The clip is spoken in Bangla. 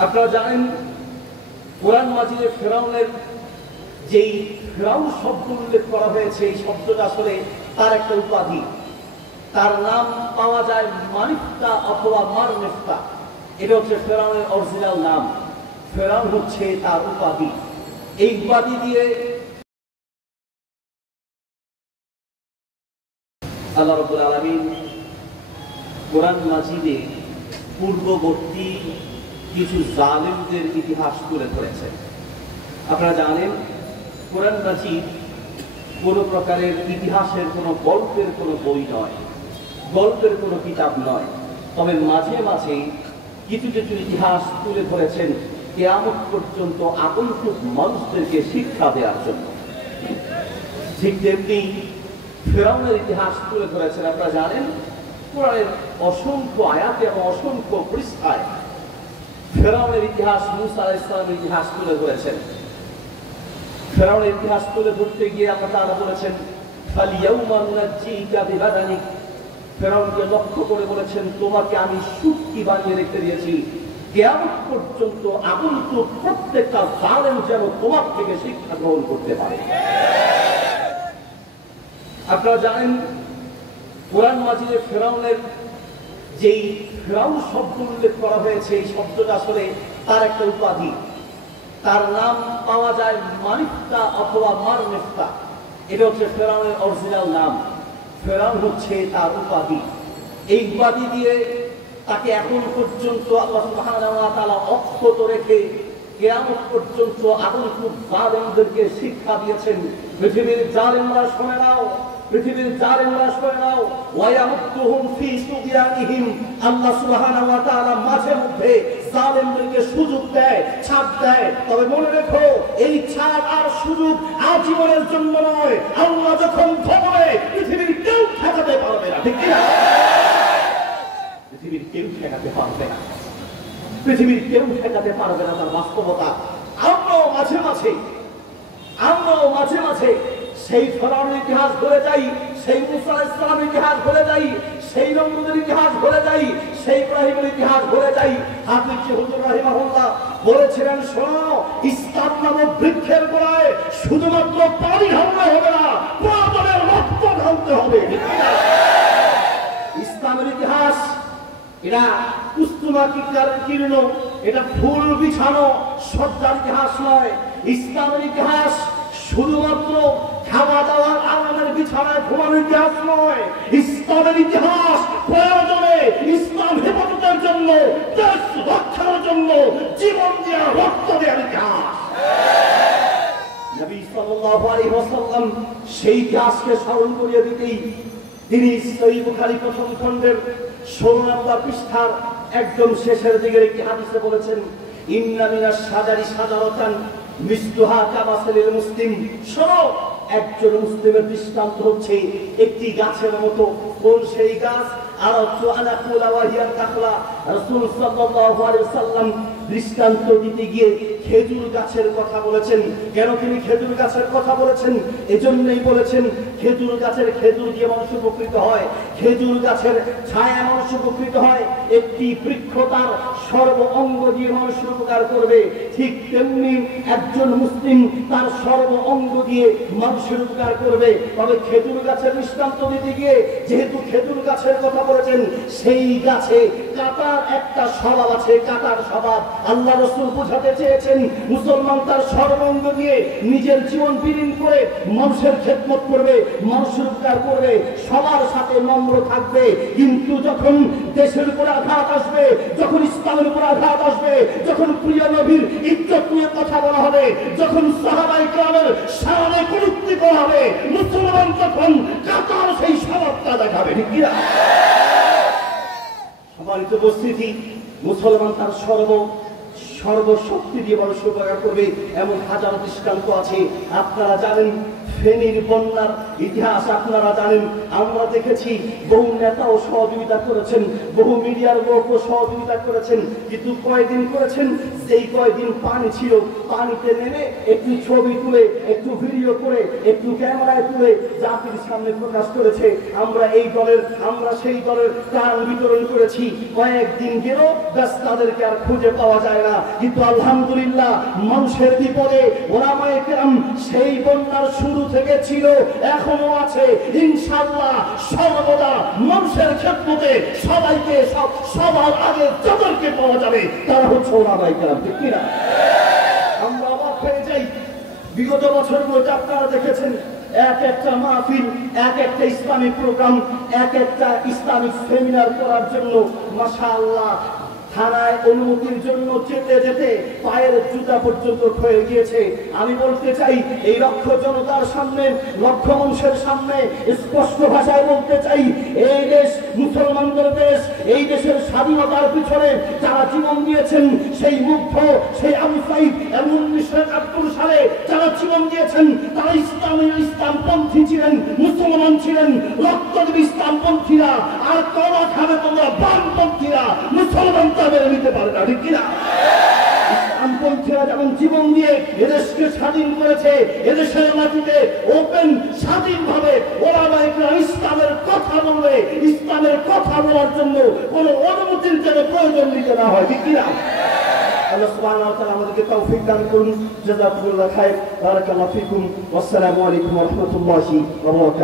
আপনারা জানেন কোরআন মাজিদে ফেরাউনের যেই ফেরাউন শব্দ উল্লেখ করা হয়েছে, এই শব্দটা আসলে তার একটা উপাধি। তার নাম পাওয়া যায় মানিফতা অথবা মারমেফতা। এটা হচ্ছে ফেরাউনের অরিজিনাল নাম। ফেরাউন হচ্ছে তার উপাধি। এই উপাধি দিয়ে আল্লাহ রাব্বুল আলামিন কোরআন মাজিদে পূর্ববর্তী কিছু জালিমদের ইতিহাস তুলে ধরেছেন। আপনারা জানেন কোরআন মাজিদ কোন প্রকারের ইতিহাসের কোন গল্পের কোন বই নয়, গল্পের কোন কিতাব নয়। তবে মাঝে মাঝে কিছু কিছু ইতিহাস তুলে ধরেছেন কিয়ামত পর্যন্ত আগন্তুক মানুষদেরকে শিক্ষা দেওয়ার জন্য। ঠিক তেমনি ফেরাউনের ইতিহাস তুলে ধরেছেন। আপনারা জানেন কোরআনের অসংখ্য আয়াতে এবং অসংখ্য পৃষ্ঠায় ফেরাউনের ইতিহাস, মূসা আলাইহিস সালামের ইতিহাস তুলে ধরেছেন। ফেরাউনের ইতিহাস তুলে ধরতে গিয়ে আল্লাহ তাআলা বলেছেন ফালিয়াউমা নুনাজ্জিকা বিবাদানিক। ফেরাউনকে লক্ষ্য করে বলেছেন তোমাকে আমি শক্তি বানিয়ে রেখে দিয়েছি, কিয়ামত পর্যন্ত আগন্তুক প্রত্যেকটা জালেম যেন তোমার থেকে শিক্ষা গ্রহণ করতে পারে। আপনারা জানেন কোরআন মাজিদে ফেরাউনের যেই ফেরাউন শব্দ উল্লেখ করা হয়েছে, এই শব্দটা আসলে তার একটা উপাধি। তার নাম পাওয়া যায় মানিফতা অথবা মারমেফতা। এটা হচ্ছে ফেরাউনের অরিজিনাল নাম। ফেরাউন হচ্ছে তার উপাধি। এই উপাধি দিয়ে তাকে এখন পর্যন্ত আল্লাহ সুবহানাহু ওয়া তাআলা অক্ষত রেখে কিয়ামত পর্যন্ত আগন্তুক জালেমদেরকে শিক্ষা দিয়েছেন। পৃথিবীর জালেমরা শুনে নাও, পৃথিবীর জালেমরা শুনে নাও, ওয়ায়ামুতুহুম ফি তুগয়ানিহিম। আল্লাহ সুবহানাহু ওয়া তাআলা মাঝে মধ্যে জালেমদেরকে সুযোগ দেয়, ছাড় দেয়। তবে মনে রেখো এই ছাড় আর সুযোগ আজীবনের জন্য নয়। আল্লাহ যখন ধরবে পৃথিবীর কেউ ঠেকাতে পারবে না, ঠিক না? পৃথিবীর কেউ ঠেকাতে পারবে না, পৃথিবীর কেউ ঠেকাতে পারবে না, তার বাস্তবতা। আমরাও মাঝে মাঝে সেই ফেরাউনের ইতিহাস ভুলে যাই, সেই মূসা আলাইহিস সালামের ইতিহাস ভুলে যাই, সেই নমরুদের ইতিহাস ভুলে যাই, সেই ইব্রাহিমের ইতিহাস ভুলে যাই। হাফিজ হুজুর রাহিমাহুল্লাহ বলেছিলেন শোনো, ইসলাম নামক বৃক্ষের গোড়ায় শুধুমাত্র পানি ঢাললে হবে না, প্রয়োজনে রক্ত ঢালতে হবে। ইসলামের ইতিহাস এটা কুস্তুমা কীর্ণ, এটা ফুল বিছানো সজ্জার ইতিহাস নয়। ইসলামের ইতিহাস শুধুমাত্র খাওয়া দাওয়ার আরামের বিছানায় ঘুমানোর ইতিহাস নয়। ইসলামের ইতিহাস প্রয়োজনে ইসলাম হেফাজতের জন্য, দেশ রক্ষার জন্য জীবন দেওয়া, রক্ত দেওয়ার ইতিহাস। নবী সাল্লাল্লাহু আলাইহি ওয়াসাল্লাম সেই ইতিহাসকে স্মরণ করিয়ে দিতেই তিনি সহিহ বুখারী প্রথম খণ্ডের 16 নম্বর পৃষ্ঠার একদম শেষের দিকের একটি হাদিসে বলেছেন ইন্না মিনাশ শাজারি শাজারাতান মিসলুহা কামাসালিল মুসলিম। শোনো, একজন মুসলিমের দৃষ্টান্ত হচ্ছে একটি গাছের মতো। কোন সেই গাছ? আরাতু আনা কুলা ওয়া হিয়া তাখলা। রাসূল সাল্লাল্লাহু আলাইহি ওয়াসাল্লাম দৃষ্টান্ত দিতে গিয়ে খেজুর গাছের কথা বলেছেন। কেন তিনি খেজুর গাছের কথা বলেছেন? এজন্যই বলেছেন খেজুর গাছের খেজুর দিয়ে মানুষ উপকৃত হয়, খেজুর গাছের ছায়া মানুষ উপকৃত হয়। একটি বৃক্ষ তার সর্ব অঙ্গ দিয়ে মানুষের উপকার করবে, ঠিক তেমনি একজন মুসলিম তার সর্ব অঙ্গ দিয়ে মানুষের উপকার করবে। তবে খেজুর গাছের দৃষ্টান্ত দিতে গিয়ে যেহেতু খেজুর গাছের কথা বলেছেন, সেই গাছে কাটার একটা স্বভাব আছে, কাটার স্বভাব। আল্লাহ রাসূল বোঝাতে চেয়েছেন মুসলমান তার সর্বাঙ্গ দিয়ে নিজের জীবন বিলীন করে মানুষের খেদমত করবে, মানুষের উপকার করবে, সবার সাথে নম্র থাকবে। কিন্তু যখন দেশের উপর আঘাত আসবে, যখন ইসলামের উপর আঘাত আসবে, যখন প্রিয় নবীর ইজ্জত নিয়ে কথা বলা হবে, যখন সাহাবায়ে কেরামের শানে কটূক্তি করা হবে, মুসলমান তখন কাটার সেই স্বভাবটা দেখাবে, ঠিক কি না? সম্মানিত উপস্থিতি, মুসলমান তার সর্বশক্তি দিয়ে মানুষ উপকার করবে এমন হাজার দৃষ্টান্ত আছে। আপনারা জানেন ফেনীর বন্যার ইতিহাস, আপনারা জানেন, আমরা দেখেছি বহু নেতাও সহযোগিতা করেছেন, বহু মিডিয়ার লোকও সহযোগিতা করেছেন, কিন্তু কয়দিন করেছেন? যেই কয়দিন পানি ছিল, পানিতে নেমে একটু ছবি তুলে, একটু ভিডিও করে, একটু ক্যামেরায় তুলে জাতির সামনে প্রকাশ করেছে আমরা সেই দলের ত্রাণ বিতরণ করেছি। কয়েকদিন গেল, ব্যাস তাদেরকে আর খুঁজে পাওয়া যায় না। কিন্তু আলহামদুলিল্লাহ, মানুষের বিপদে ওলামায়ে কেরাম সেই বন্যার শুরু থেকে ছিল, এখনো আছে, ইনশাআল্লাহ সর্বদা মানুষের খেদমতে সবাইকে সবার আগে যাদেরকে পাওয়া যাবে তারা হচ্ছে ওলামায়ে কেরাম, ঠিক কিনা? আমরা অবাক হয়ে যাই, বিগত বছরগুলোতে আপনারা দেখেছেন এক একটা মাহফিল, এক একটা ইসলামিক প্রোগ্রাম, এক একটা ইসলামিক সেমিনার করার জন্য মাশাআল্লাহ থানায় অনুমতির জন্য যেতে যেতে পায়ের জুতা পর্যন্ত ক্ষয়ে গিয়েছে। আমি বলতে চাই, এই লক্ষ জনতার সামনে, লক্ষ মানুষের সামনে স্পষ্ট ভাষায় বলতে চাই, এই দেশ মুসলমানদের দেশ। এই দেশের স্বাধীনতার পিছনে যারা জীবন দিয়েছেন, সেই মুগ্ধ, সেই আবু সাইদ এবং 1971 সালে যারা জীবন দিয়েছেন, তারা ইসলামপন্থী ছিলেন, মুসলমান ছিলেন, রক্তদেবী ইসলামপন্থীরা। আর তোমরা খাবে তোমরা বামপন্থীরা, মুসলমান মেনে নিতে পারে না, ঠিক কিনা? ইসলামপন্থীরা যেমন জীবন দিয়ে এদেশকে স্বাধীন করেছে, এদেশের মাটিতে ওপেন স্বাধীনভাবে ওলামায়ে কেরাম ইসলামের কথা বলবে, ইসলামের কথা বলার জন্য কোন অনুমতির যেন প্রয়োজন নিতে না হয়, ঠিক কিনা? আল্লাহ সুবহানাহু ওয়া তাআলা আমাদেরকে তৌফিক দান করুন। জাযাকুমুল্লাহু খায়র, বারাকাল্লাহু ফিকুম, ওয়াসসালামু আলাইকুম ওয়া রাহমাতুল্লাহি ওয়া বারাকাতুহু।